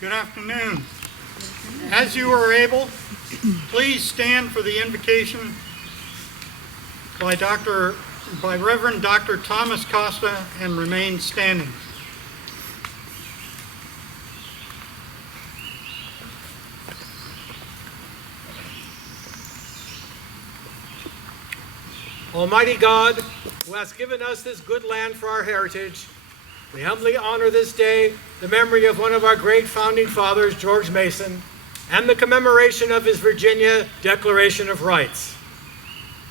Good afternoon. As you are able, please stand for the invocation by Reverend Dr. Thomas Costa and remain standing. Almighty God, who has given us this good land for our heritage, we humbly honor this day the memory of one of our great founding fathers, George Mason, and the commemoration of his Virginia Declaration of Rights.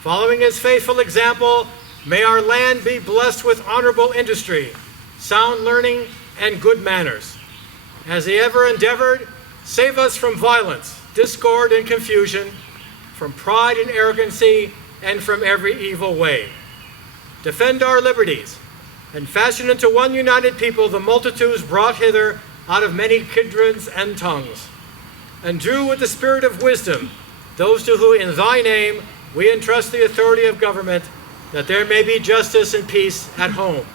Following his faithful example, may our land be blessed with honorable industry, sound learning, and good manners. As he ever endeavored, save us from violence, discord, and confusion, from pride and arrogancy, and from every evil way. Defend our liberties, and fashion into one united people the multitudes brought hither out of many kindreds and tongues. And drew with the spirit of wisdom those to whom in thy name we entrust the authority of government, that there may be justice and peace at home.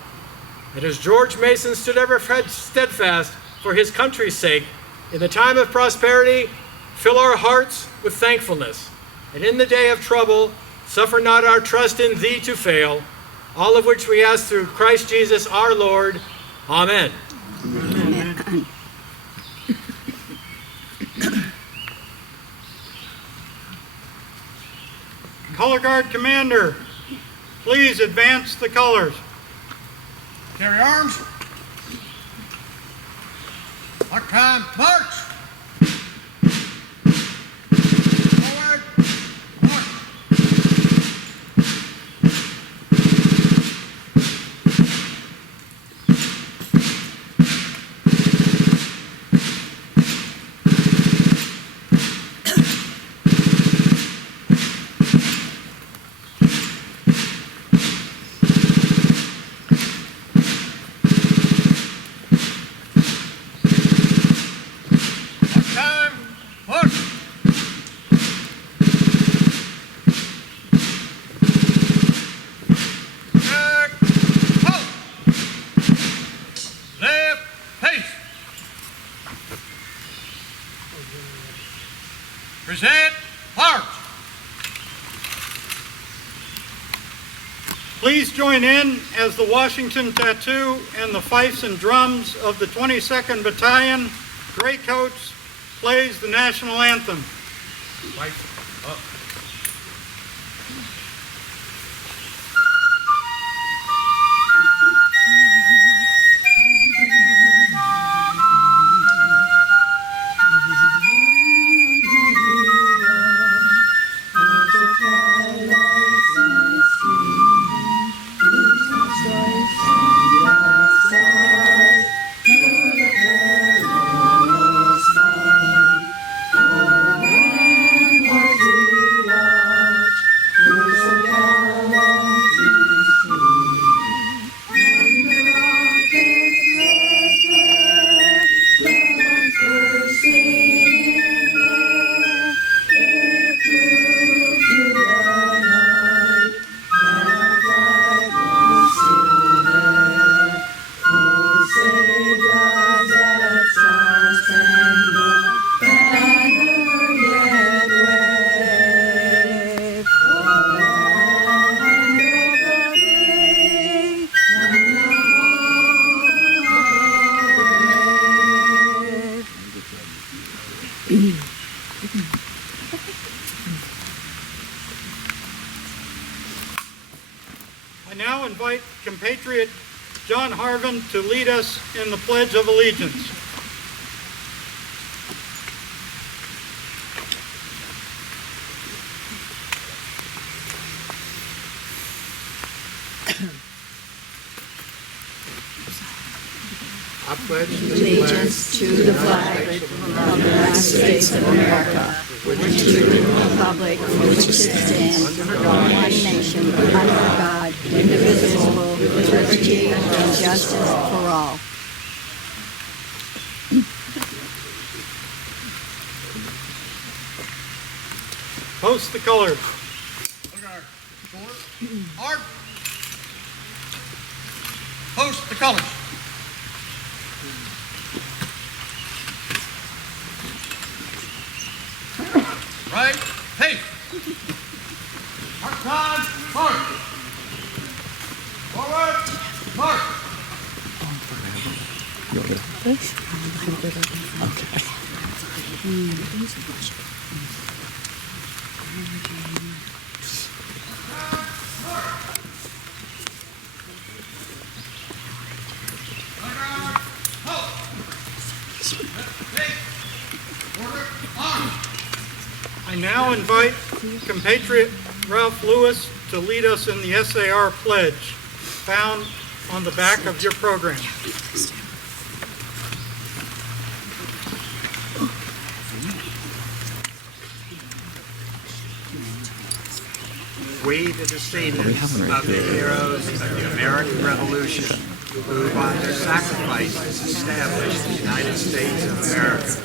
And as George Mason stood ever steadfast for his country's sake, in the time of prosperity, fill our hearts with thankfulness, and in the day of trouble, suffer not our trust in thee to fail, all of which we ask through Christ Jesus our Lord. Amen. Amen. Color Guard Commander, please advance the colors. Carry arms. Mark time, march! Forward, march! Present, march! Please join in as the Washington Tattoo and the fifes and drums of the 22nd Battalion Greycoats plays the national anthem. Fife up. I now invite compatriot John Harvin to lead us in the Pledge of Allegiance. I pledge Allegiance to the flag of the United States of America, and to the republic for which it stands, one nation, under God, indivisible, with liberty and justice for all. Post the colors. Art. Post the colors. I now invite compatriot Ralph Lewis to lead us in the SAR pledge found on the back of your program. We, the descendants of the heroes of the American Revolution, who by their sacrifices established the United States of America,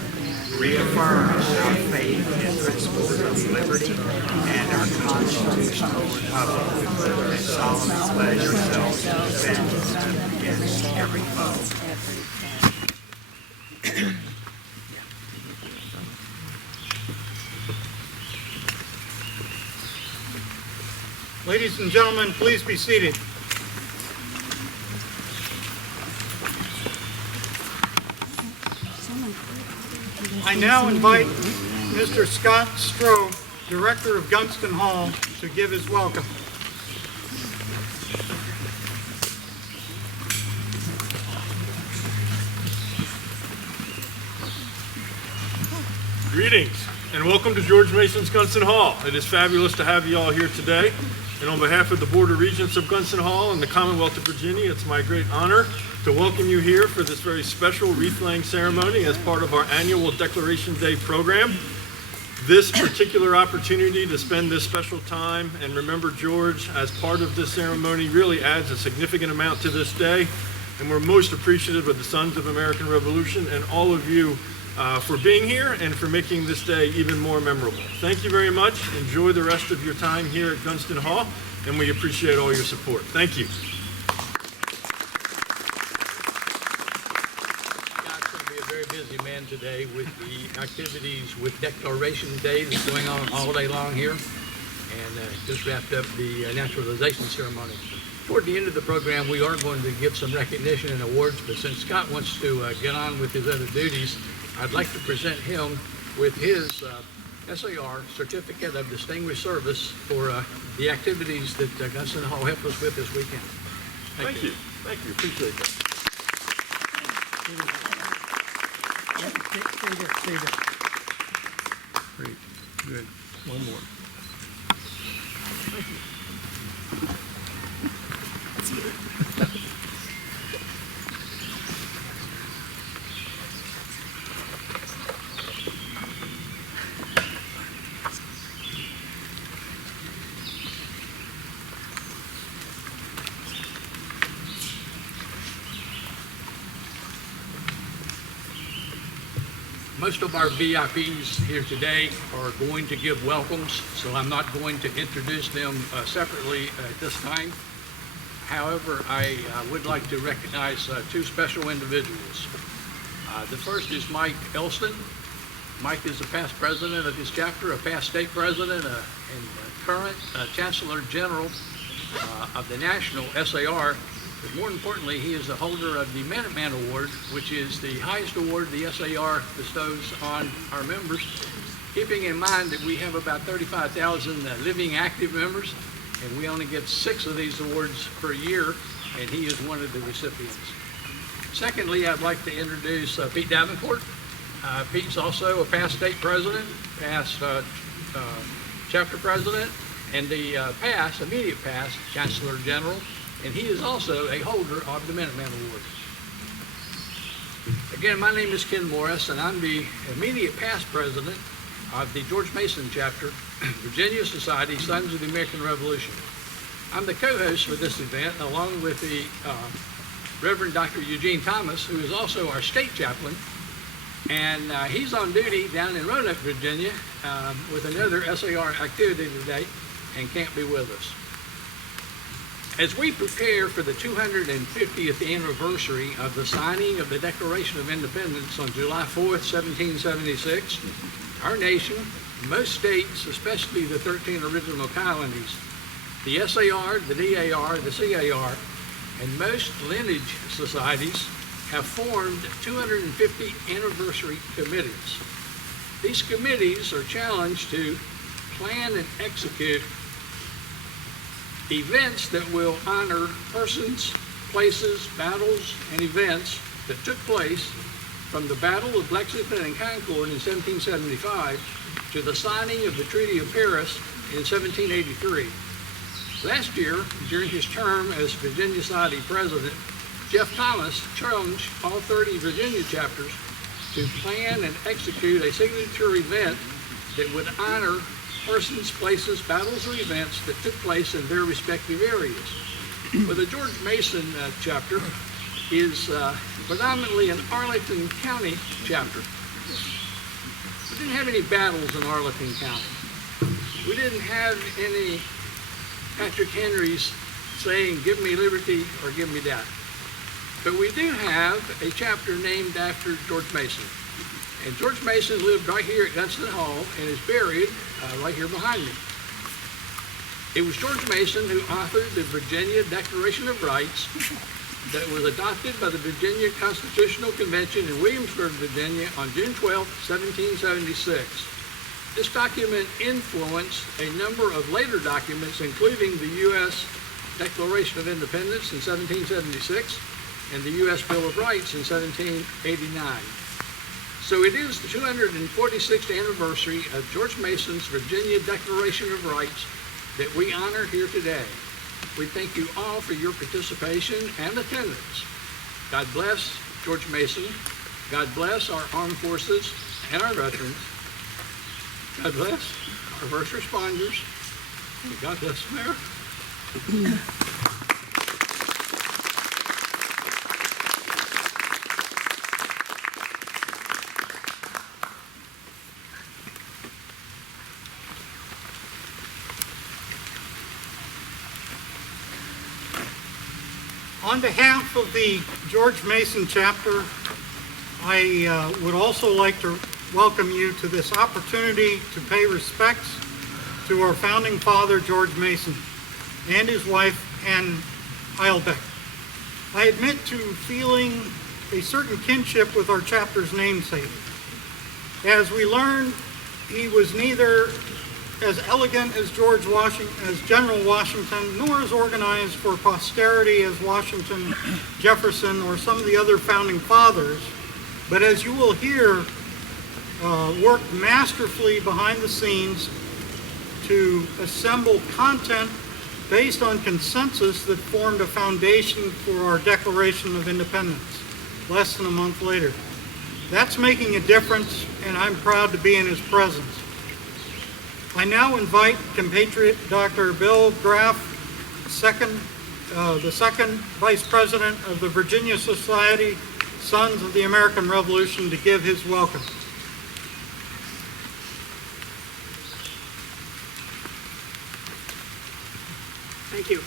reaffirm our faith in principles of liberty and our constitutional republic, and solemnly pledge ourselves to defend them against every foe. Ladies and gentlemen, please be seated. I now invite Mr. Scott Stroh, Director of Gunston Hall, to give his welcome. Greetings and welcome to George Mason's Gunston Hall. It is fabulous to have you all here today. And on behalf of the Board of Regents of Gunston Hall and the Commonwealth of Virginia, it's my great honor to welcome you here for this very special wreath-laying ceremony as part of our annual Declaration Day program. This particular opportunity to spend this special time and remember George as part of this ceremony really adds a significant amount to this day. And we're most appreciative of the Sons of American Revolution and all of you for being here and for making this day even more memorable. Thank you very much. Enjoy the rest of your time here at Gunston Hall, and we appreciate all your support. Thank you. Scott's going to be a very busy man today with the activities with Declaration Day that's going on all day long here, and just wrapped up the naturalization ceremony. Toward the end of the program, we are going to give some recognition and awards, but since Scott wants to get on with his other duties, I'd like to present him with his SAR, Certificate of Distinguished Service, for the activities that Gunston Hall helped us with this weekend. Thank you. Thank you. Appreciate that. Stay there. Great. Good. One more. Most of our VIPs here today are going to give welcomes, so I'm not going to introduce them separately at this time. However, I would like to recognize two special individuals. The first is Mike Elston. Mike is a past president of his chapter, a past state president, and current Chancellor General of the National SAR. But more importantly, he is the holder of the Minuteman Award, which is the highest award the SAR bestows on our members, keeping in mind that we have about 35,000 living active members, and we only get 6 of these awards per year, and he is one of the recipients. Secondly, I'd like to introduce Pete Davenport. Pete's also a past state president, past chapter president, and the immediate past, Chancellor General, and he is also a holder of the Minuteman Award. Again, my name is Ken Morris, and I'm the immediate past president of the George Mason chapter, Virginia Society, Sons of the American Revolution. I'm the co-host for this event, along with the Reverend Dr. Eugene Thomas, who is also our state chaplain, and he's on duty down in Roanoke, Virginia, with another SAR activity today, and can't be with us. As we prepare for the 250th anniversary of the signing of the Declaration of Independence on July 4th, 1776, our nation, most states, especially the 13 original colonies, the SAR, the DAR, the CAR, and most lineage societies have formed 250 anniversary committees. These committees are challenged to plan and execute events that will honor persons, places, battles, and events that took place from the Battle of Lexington and Concord in 1775 to the signing of the Treaty of Paris in 1783. Last year, during his term as Virginia Society president, Jeff Thomas challenged all 30 Virginia chapters to plan and execute a signature event that would honor persons, places, battles, or events that took place in their respective areas. Well, the George Mason chapter is predominantly an Arlington County chapter. We didn't have any battles in Arlington County. We didn't have any Patrick Henrys saying, "Give me liberty" or "Give me that." But we do have a chapter named after George Mason. And George Mason lived right here at Gunston Hall and is buried right here behind me. It was George Mason who authored the Virginia Declaration of Rights that was adopted by the Virginia Constitutional Convention in Williamsburg, Virginia on June 12, 1776. This document influenced a number of later documents, including the U.S. Declaration of Independence in 1776 and the U.S. Bill of Rights in 1789. So it is the 246th anniversary of George Mason's Virginia Declaration of Rights that we honor here today. We thank you all for your participation and attendance. God bless George Mason. God bless our armed forces and our veterans. God bless our first responders. And God bless America. On behalf of the George Mason chapter, I would also like to welcome you to this opportunity to pay respects to our founding father, George Mason, and his wife, Anne Heilbeck. I admit to feeling a certain kinship with our chapter's namesake. As we learned, he was neither as elegant as General Washington, nor as organized for posterity as Washington, Jefferson, or some of the other founding fathers, but as you will hear, worked masterfully behind the scenes to assemble content based on consensus that formed a foundation for our Declaration of Independence less than a month later. That's making a difference, and I'm proud to be in his presence. I now invite compatriot Dr. Bill Graff, the second Vice President of the Virginia Society, Sons of the American Revolution, to give his welcome. Thank you.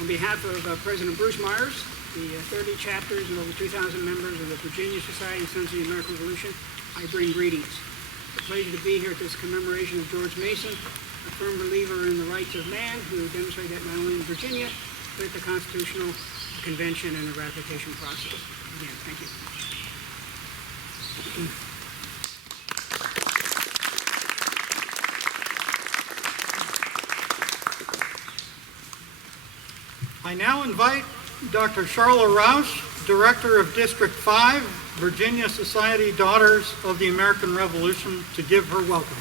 On behalf of President Bruce Myers, the 30 chapters and over 2,000 members of the Virginia Society, Sons of the American Revolution, I bring greetings. It's a pleasure to be here at this commemoration of George Mason, a firm believer in the rights of man who demonstrated that not only in Virginia, but at the Constitutional Convention and the ratification process. Again, thank you. I now invite Dr. Charla Rausch, Director of District 5, Virginia Society Daughters of the American Revolution, to give her welcome.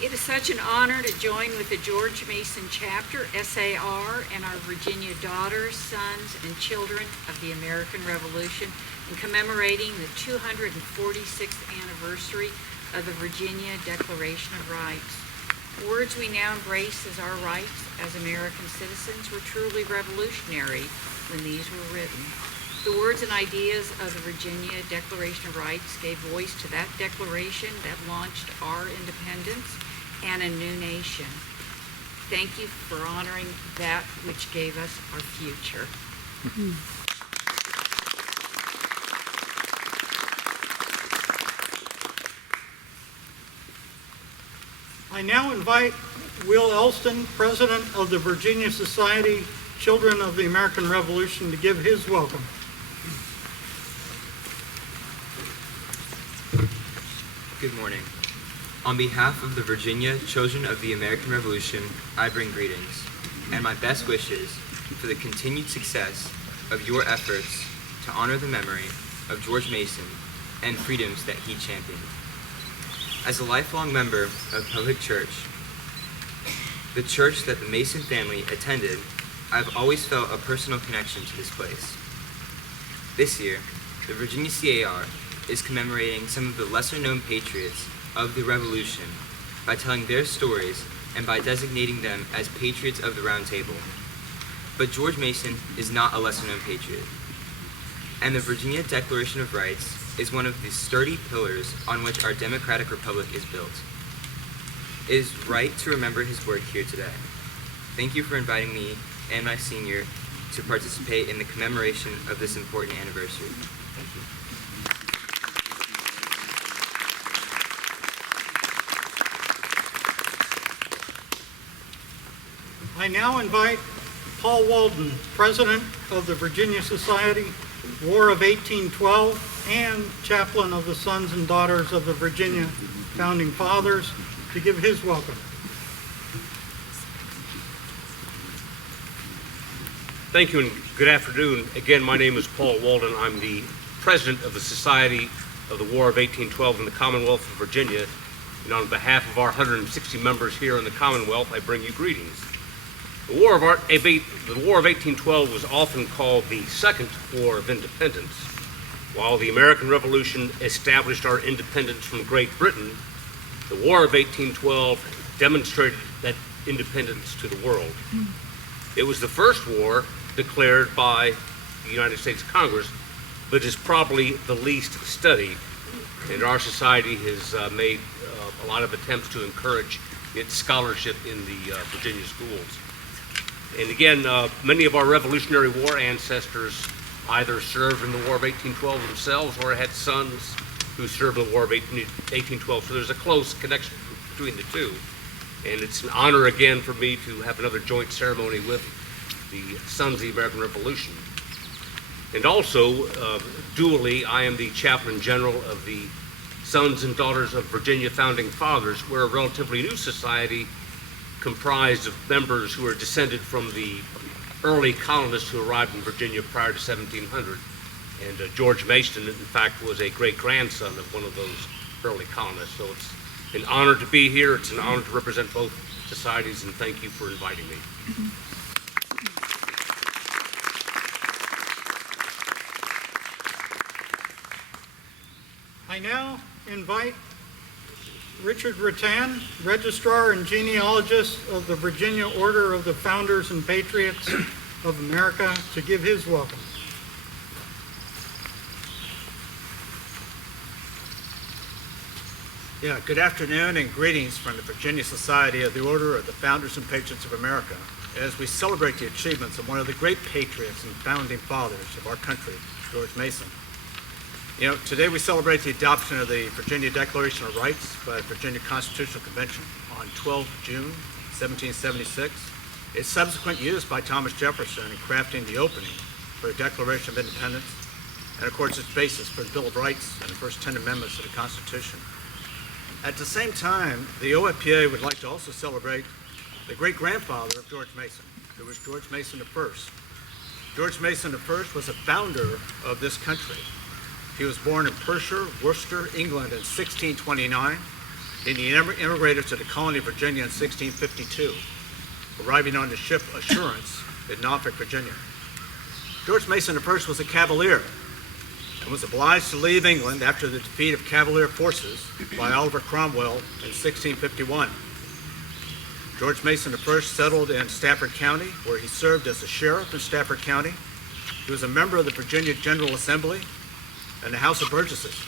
It is such an honor to join with the George Mason chapter, SAR, and our Virginia daughters, sons, and children of the American Revolution in commemorating the 246th anniversary of the Virginia Declaration of Rights. The words we now embrace as our rights as American citizens were truly revolutionary when these were written. The words and ideas of the Virginia Declaration of Rights gave voice to that declaration that launched our independence and a new nation. Thank you for honoring that which gave us our future. I now invite Will Elston, President of the Virginia Society, children of the American Revolution, to give his welcome. Good morning. On behalf of the Virginia Children of the American Revolution, I bring greetings and my best wishes for the continued success of your efforts to honor the memory of George Mason and freedoms that he championed. As a lifelong member of Public Church, the church that the Mason family attended, I've always felt a personal connection to this place. This year, the Virginia CAR is commemorating some of the lesser-known patriots of the Revolution by telling their stories and by designating them as patriots of the Round Table. But George Mason is not a lesser-known patriot, and the Virginia Declaration of Rights is one of the sturdy pillars on which our democratic republic is built. It is right to remember his work here today. Thank you for inviting me and my senior to participate in the commemoration of this important anniversary. Thank you. I now invite Paul Walden, President of the Virginia Society, War of 1812, and Chaplain of the Sons and Daughters of the Virginia Founding Fathers, to give his welcome. Thank you and good afternoon. Again, my name is Paul Walden. I'm the President of the Society of the War of 1812 in the Commonwealth of Virginia. And on behalf of our 160 members here in the Commonwealth, I bring you greetings. The War of 1812 was often called the Second War of Independence. While the American Revolution established our independence from Great Britain, the War of 1812 demonstrated that independence to the world. It was the first war declared by the United States Congress, but is probably the least studied. And our society has made a lot of attempts to encourage its scholarship in the Virginia schools. And again, many of our Revolutionary War ancestors either served in the War of 1812 themselves or had sons who served in the War of 1812. So there's a close connection between the two. And it's an honor again for me to have another joint ceremony with the Sons of the American Revolution. And also, dually, I am the Chaplain General of the Sons and Daughters of Virginia Founding Fathers. We're a relatively new society comprised of members who are descended from the early colonists who arrived in Virginia prior to 1700. And George Mason, in fact, was a great-grandson of one of those early colonists. So it's an honor to be here. It's an honor to represent both societies, and thank you for inviting me. I now invite Richard Rattan, Registrar and Genealogist of the Virginia Order of the Founders and Patriots of America, to give his welcome. Yeah, good afternoon and greetings from the Virginia Society of the Order of the Founders and Patriots of America as we celebrate the achievements of one of the great patriots and founding fathers of our country, George Mason. You know, today we celebrate the adoption of the Virginia Declaration of Rights by the Virginia Constitutional Convention on 12 June 1776. Its subsequent use by Thomas Jefferson in crafting the opening for the Declaration of Independence, and of course its basis for the Bill of Rights and the first 10 amendments to the Constitution. At the same time, the OFPA would like to also celebrate the great-grandfather of George Mason, who was George Mason I. George Mason I was a founder of this country. He was born in Pershore, Worcester, England in 1629, and he immigrated to the colony of Virginia in 1652, arriving on the ship Assurance in Norfolk, Virginia. George Mason I was a Cavalier and was obliged to leave England after the defeat of Cavalier forces by Oliver Cromwell in 1651. George Mason I settled in Stafford County, where he served as a sheriff in Stafford County. He was a member of the Virginia General Assembly and the House of Burgesses.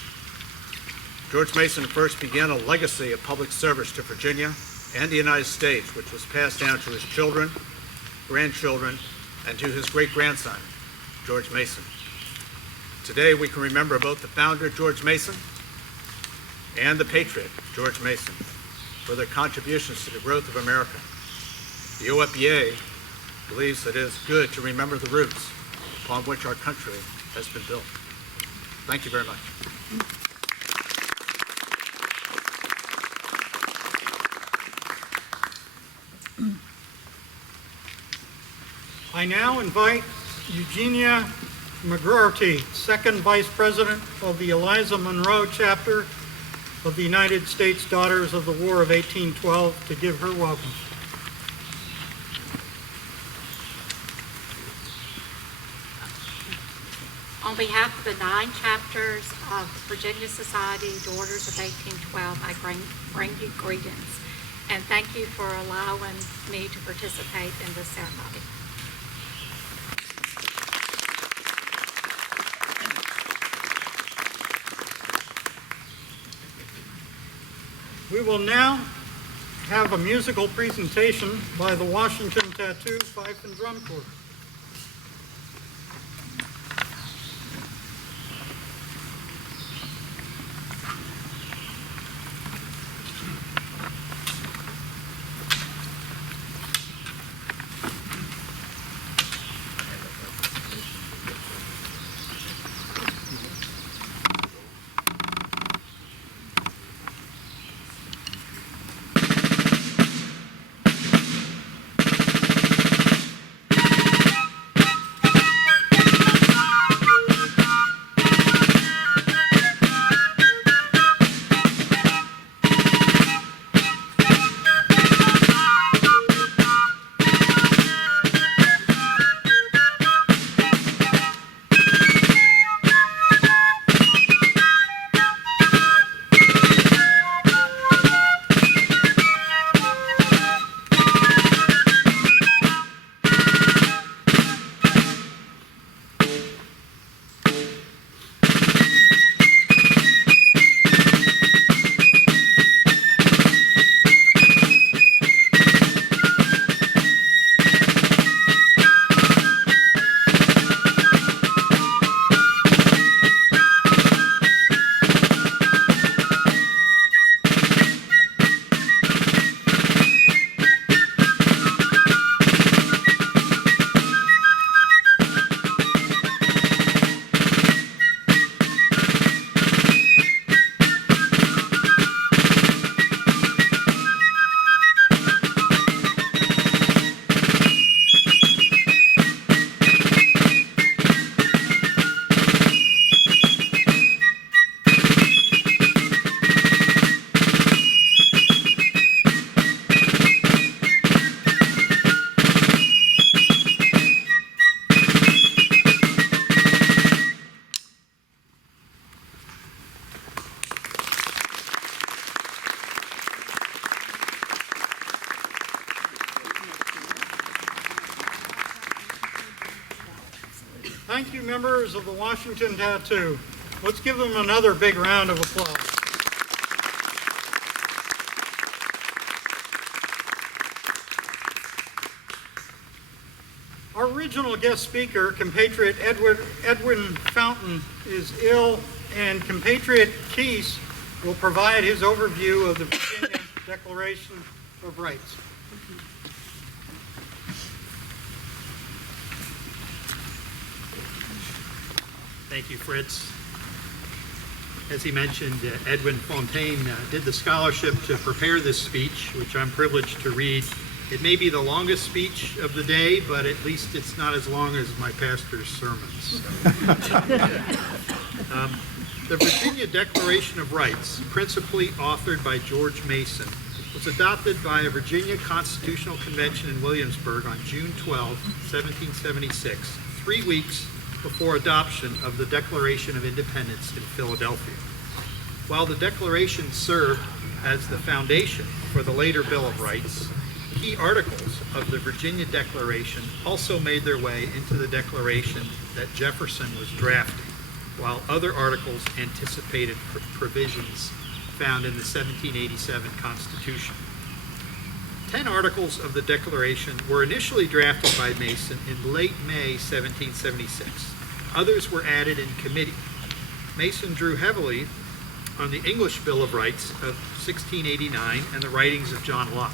George Mason I began a legacy of public service to Virginia and the United States, which was passed down to his children, grandchildren, and to his great-grandson, George Mason. Today we can remember both the founder, George Mason, and the patriot, George Mason, for their contributions to the growth of America. The OFPA believes it is good to remember the roots upon which our country has been built. Thank you very much. I now invite Eugenia McGroarty, Second Vice President of the Eliza Monroe Chapter of the United States Daughters of the War of 1812, to give her welcome. On behalf of the 9 chapters of Virginia Society Daughters of 1812, I bring you greetings and thank you for allowing me to participate in this ceremony. We will now have a musical presentation by the Washington Tattoo Fife and Drum Corps. Thank you, members of the Washington Tattoo. Let's give them another big round of applause. Our original guest speaker, compatriot Edwin Fountain, is ill, and compatriot Keese will provide his overview of the Virginia Declaration of Rights. Thank you, Fritz. As he mentioned, Edwin Fontaine did the scholarship to prepare this speech, which I'm privileged to read. It may be the longest speech of the day, but at least it's not as long as my pastor's sermons. The Virginia Declaration of Rights, principally authored by George Mason, was adopted by a Virginia Constitutional Convention in Williamsburg on June 12, 1776, 3 weeks before adoption of the Declaration of Independence in Philadelphia. While the Declaration served as the foundation for the later Bill of Rights, key articles of the Virginia Declaration also made their way into the Declaration that Jefferson was drafting, while other articles anticipated provisions found in the 1787 Constitution. 10 articles of the Declaration were initially drafted by Mason in late May 1776. Others were added in committee. Mason drew heavily on the English Bill of Rights of 1689 and the writings of John Locke.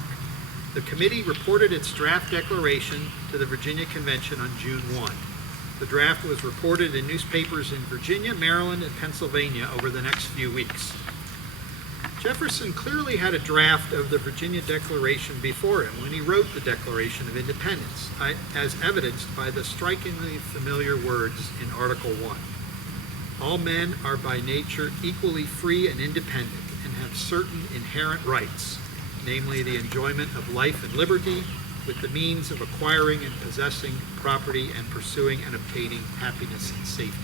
The committee reported its draft declaration to the Virginia Convention on June 1. The draft was reported in newspapers in Virginia, Maryland, and Pennsylvania over the next few weeks. Jefferson clearly had a draft of the Virginia Declaration before him when he wrote the Declaration of Independence, as evidenced by the strikingly familiar words in Article 1. All men are by nature equally free and independent and have certain inherent rights, namely the enjoyment of life and liberty, with the means of acquiring and possessing property and pursuing and obtaining happiness and safety.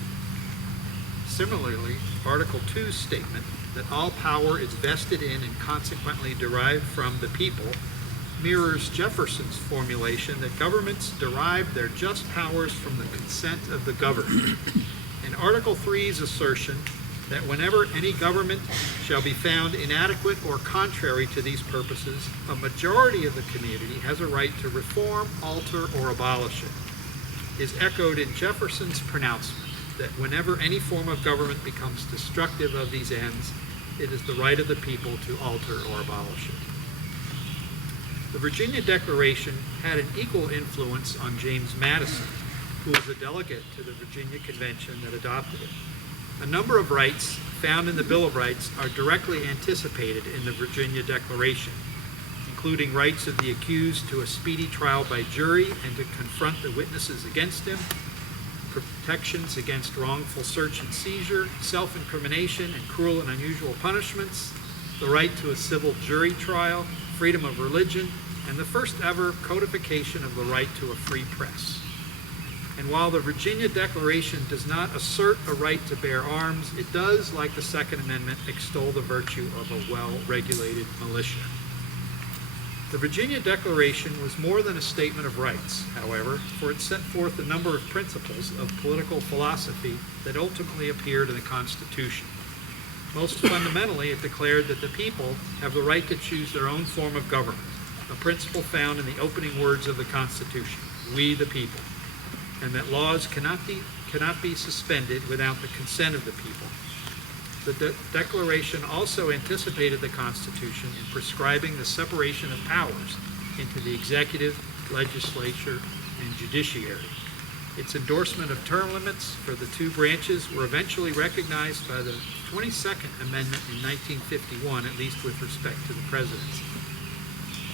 Similarly, Article 2's statement that all power is vested in and consequently derived from the people mirrors Jefferson's formulation that governments derive their just powers from the consent of the governed. And Article 3's assertion that whenever any government shall be found inadequate or contrary to these purposes, a majority of the community has a right to reform, alter, or abolish it, is echoed in Jefferson's pronouncement that whenever any form of government becomes destructive of these ends, it is the right of the people to alter or abolish it. The Virginia Declaration had an equal influence on James Madison, who was a delegate to the Virginia Convention that adopted it. A number of rights found in the Bill of Rights are directly anticipated in the Virginia Declaration, including rights of the accused to a speedy trial by jury and to confront the witnesses against him, protections against wrongful search and seizure, self-incrimination and cruel and unusual punishments, the right to a civil jury trial, freedom of religion, and the first ever codification of the right to a free press. And while the Virginia Declaration does not assert a right to bear arms, it does, like the Second Amendment, extol the virtue of a well-regulated militia. The Virginia Declaration was more than a statement of rights, however, for it set forth a number of principles of political philosophy that ultimately appeared in the Constitution. Most fundamentally, it declared that the people have the right to choose their own form of government, a principle found in the opening words of the Constitution, "We the people," and that laws cannot be suspended without the consent of the people. The Declaration also anticipated the Constitution in prescribing the separation of powers into the executive, legislature, and judiciary. Its endorsement of term limits for the two branches were eventually recognized by the 22nd Amendment in 1951, at least with respect to the presidency.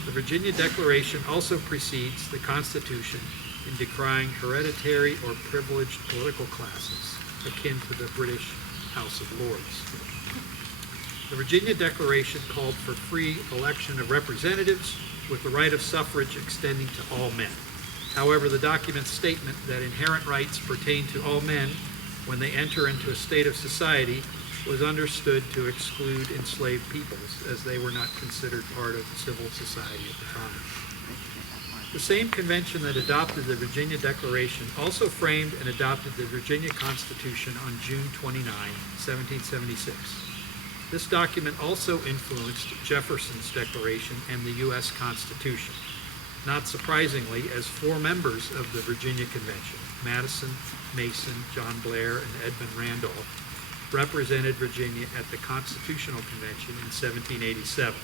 The Virginia Declaration also precedes the Constitution in decrying hereditary or privileged political classes, akin to the British House of Lords. The Virginia Declaration called for free election of representatives with the right of suffrage extending to all men. However, the document's statement that inherent rights pertain to all men when they enter into a state of society was understood to exclude enslaved peoples, as they were not considered part of civil society at the time. The same convention that adopted the Virginia Declaration also framed and adopted the Virginia Constitution on June 29, 1776. This document also influenced Jefferson's Declaration and the U.S. Constitution. Not surprisingly, as four members of the Virginia Convention, Madison, Mason, John Blair, and Edmund Randolph, represented Virginia at the Constitutional Convention in 1787.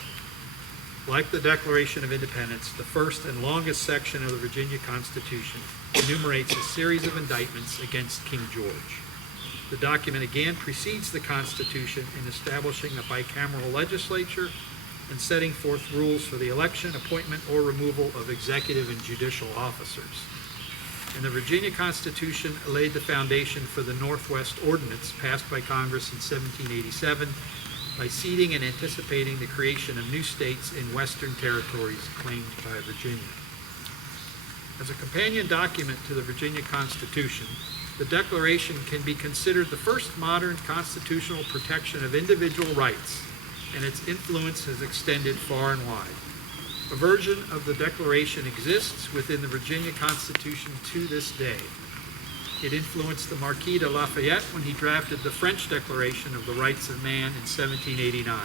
Like the Declaration of Independence, the first and longest section of the Virginia Constitution enumerates a series of indictments against King George. The document again precedes the Constitution in establishing a bicameral legislature and setting forth rules for the election, appointment, or removal of executive and judicial officers. And the Virginia Constitution laid the foundation for the Northwest Ordinance passed by Congress in 1787 by seeding and anticipating the creation of new states in western territories claimed by Virginia. As a companion document to the Virginia Constitution, the Declaration can be considered the first modern constitutional protection of individual rights, and its influence has extended far and wide. A version of the Declaration exists within the Virginia Constitution to this day. It influenced the Marquis de Lafayette when he drafted the French Declaration of the Rights of Man in 1789.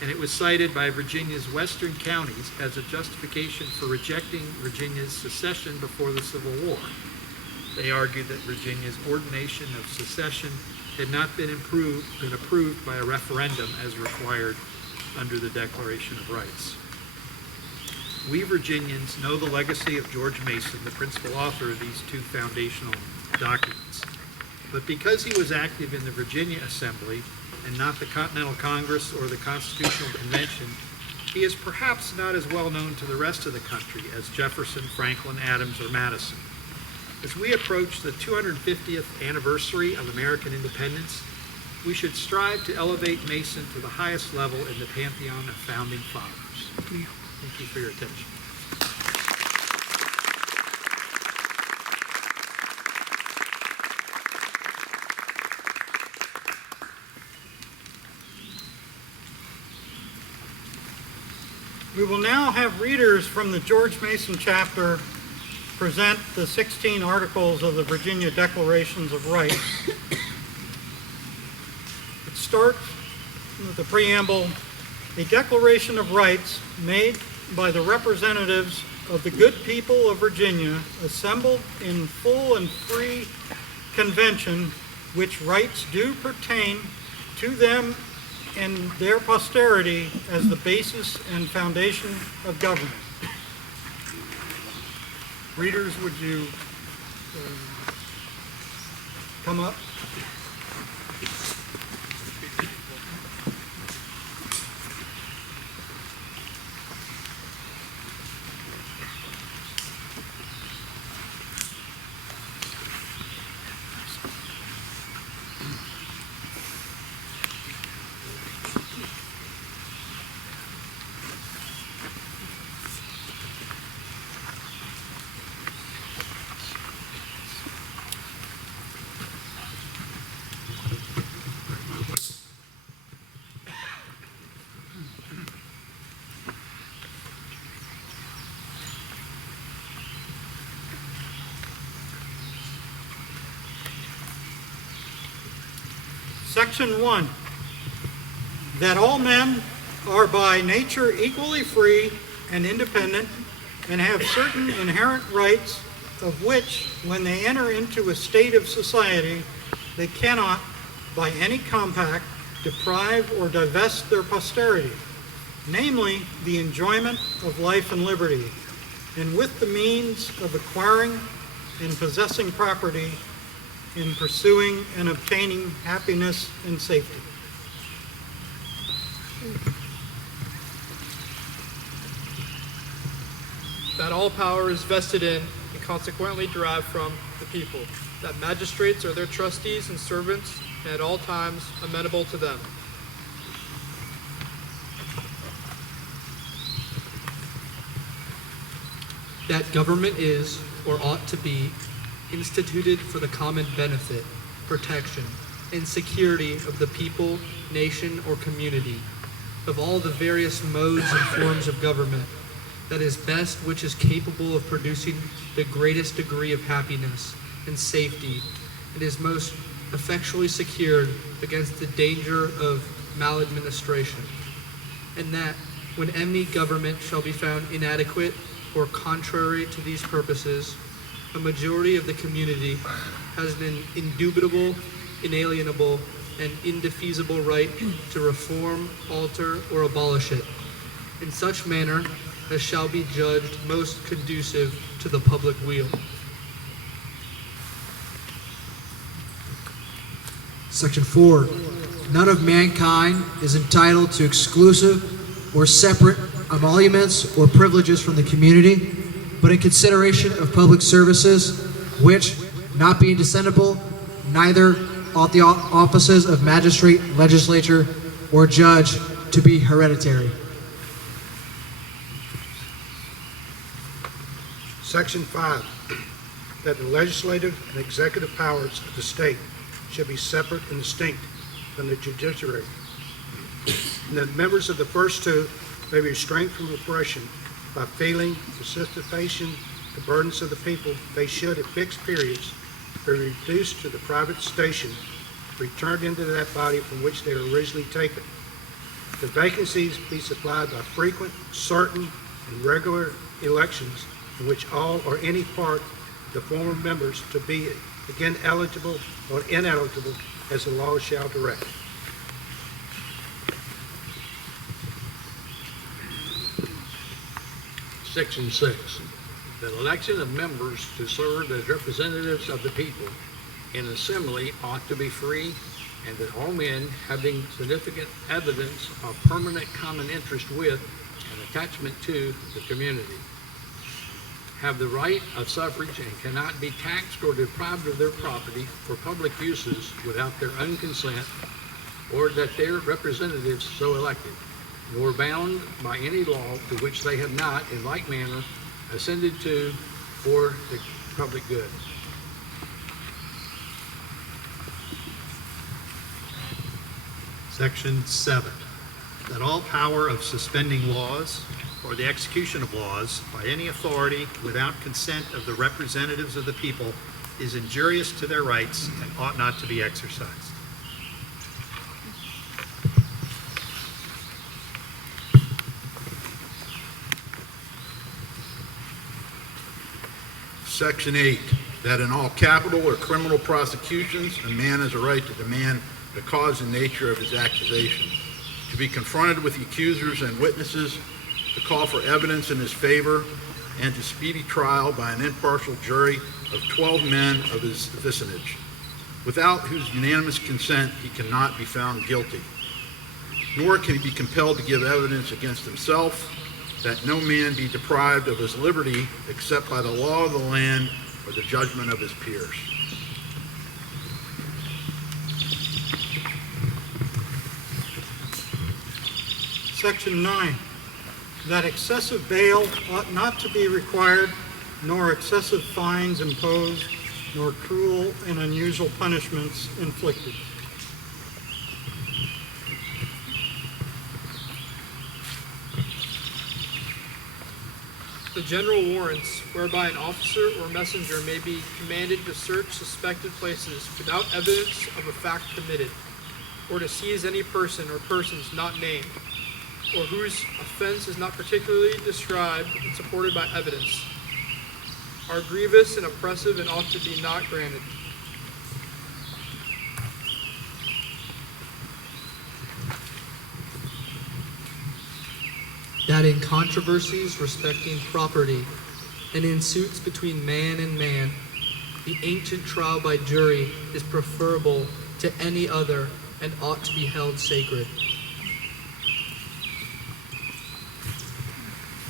And it was cited by Virginia's western counties as a justification for rejecting Virginia's secession before the Civil War. They argued that Virginia's ordination of secession had not been approved by a referendum as required under the Declaration of Rights. we Virginians know the legacy of George Mason, the principal author of these two foundational documents. But because he was active in the Virginia Assembly and not the Continental Congress or the Constitutional Convention, he is perhaps not as well known to the rest of the country as Jefferson, Franklin, Adams, or Madison. As we approach the 250th anniversary of American independence, we should strive to elevate Mason to the highest level in the pantheon of founding fathers. Thank you for your attention. We will now have readers from the George Mason chapter present the 16 articles of the Virginia Declarations of Rights. It starts with the preamble, a Declaration of Rights made by the representatives of the good people of Virginia, assembled in full and free convention, which rights do pertain to them and their posterity as the basis and foundation of government. Readers, would you come up? Section 1, that all men are by nature equally free and independent and have certain inherent rights of which, when they enter into a state of society, they cannot, by any compact, deprive or divest their posterity, namely the enjoyment of life and liberty, and with the means of acquiring and possessing property, in pursuing and obtaining happiness and safety. That all power is vested in and consequently derived from the people. That magistrates are their trustees and servants and at all times amenable to them. That government is, or ought to be, instituted for the common benefit, protection, and security of the people, nation, or community, of all the various modes and forms of government, that is best which is capable of producing the greatest degree of happiness and safety, and is most effectually secured against the danger of maladministration, and that when any government shall be found inadequate or contrary to these purposes, a majority of the community has an indubitable, inalienable, and indefeasible right to reform, alter, or abolish it, in such manner as shall be judged most conducive to the public weal. Section 4. None of mankind is entitled to exclusive or separate emoluments or privileges from the community, but in consideration of public services, which, not being descendable, neither ought the offices of magistrate, legislature, or judge to be hereditary. Section 5, that the legislative and executive powers of the state should be separate and distinct from the judiciary, and that members of the first two may be restrained from oppression by feeling participation, the burdens of the people. They should, at fixed periods, be reduced to the private station, returned into that body from which they were originally taken. The vacancies be supplied by frequent, certain, and regular elections in which all or any part of the former members to be again eligible or ineligible as the law shall direct. Section 6, the election of members to serve as representatives of the people in assembly ought to be free, and that all men having significant evidence of permanent common interest with and attachment to the community have the right of suffrage and cannot be taxed or deprived of their property for public uses without their own consent, or that their representatives so elected, nor bound by any law to which they have not, in like manner, assented to for the public good. Section 7, that all power of suspending laws or the execution of laws by any authority without consent of the representatives of the people is injurious to their rights and ought not to be exercised. Section 8, that in all capital or criminal prosecutions, a man has a right to demand the cause and nature of his accusation, to be confronted with the accusers and witnesses, to call for evidence in his favor, and to speedy trial by an impartial jury of 12 men of his vicinage, without whose unanimous consent he cannot be found guilty. Nor can he be compelled to give evidence against himself, that no man be deprived of his liberty except by the law of the land or the judgment of his peers. Section 9, that excessive bail ought not to be required, nor excessive fines imposed, nor cruel and unusual punishments inflicted. The general warrants whereby an officer or messenger may be commanded to search suspected places without evidence of a fact committed, or to seize any person or persons not named, or whose offense is not particularly described and supported by evidence, are grievous and oppressive and ought to be not granted. That in controversies respecting property and in suits between man and man, the ancient trial by jury is preferable to any other and ought to be held sacred.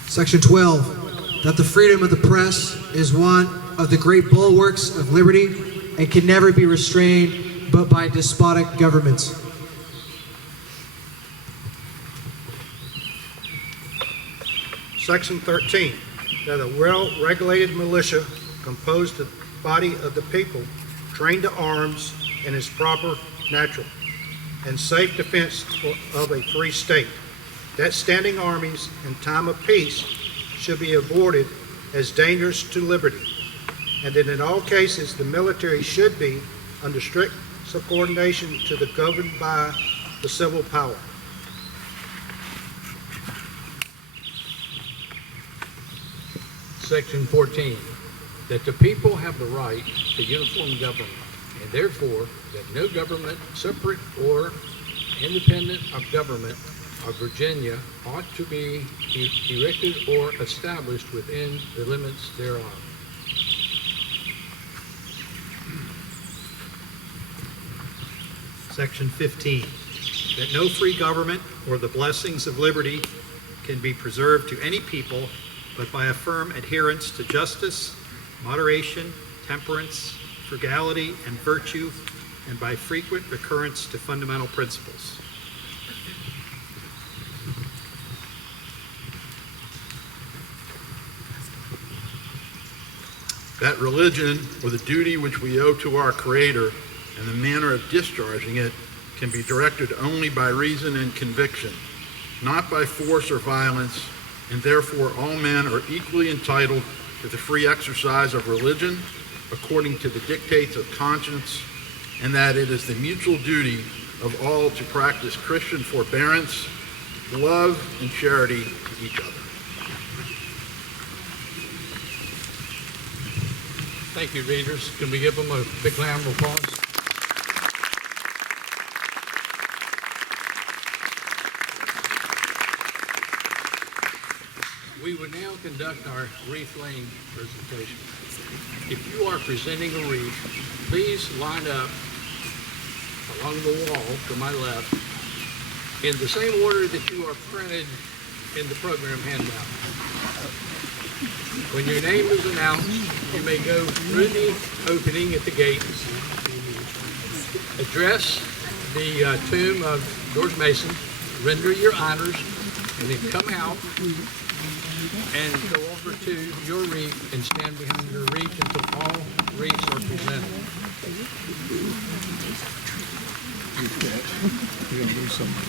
Section 12, that the freedom of the press is one of the great bulwarks of liberty and can never be restrained but by despotic governments. Section 13, that a well-regulated militia composed of the body of the people, trained to arms and is proper, natural, and safe defense of a free state, that standing armies in time of peace should be avoided as dangerous to liberty, and that in all cases the military should be under strict subordination to the governed by the civil power. Section 14, that the people have the right to uniform government, and therefore that no government, separate or independent of government of Virginia, ought to be erected or established within the limits thereof. Section 15, that no free government or the blessings of liberty can be preserved to any people but by a firm adherence to justice, moderation, temperance, frugality, and virtue, and by frequent recurrence to fundamental principles. That religion, or the duty which we owe to our Creator, and the manner of discharging it, can be directed only by reason and conviction, not by force or violence, and therefore all men are equally entitled to the free exercise of religion according to the dictates of conscience, and that it is the mutual duty of all to practice Christian forbearance, love, and charity to each other. Thank you, readers. Can we give them a big round of applause? We would now conduct our wreath laying presentation. If you are presenting a wreath, please line up along the wall to my left in the same order that you are printed in the program handout. When your name is announced, you may go through the opening at the gate, address the tomb of George Mason, render your honors, and then come out and go over to your wreath and stand behind your wreath until all wreaths are presented. You're gonna lose somebody.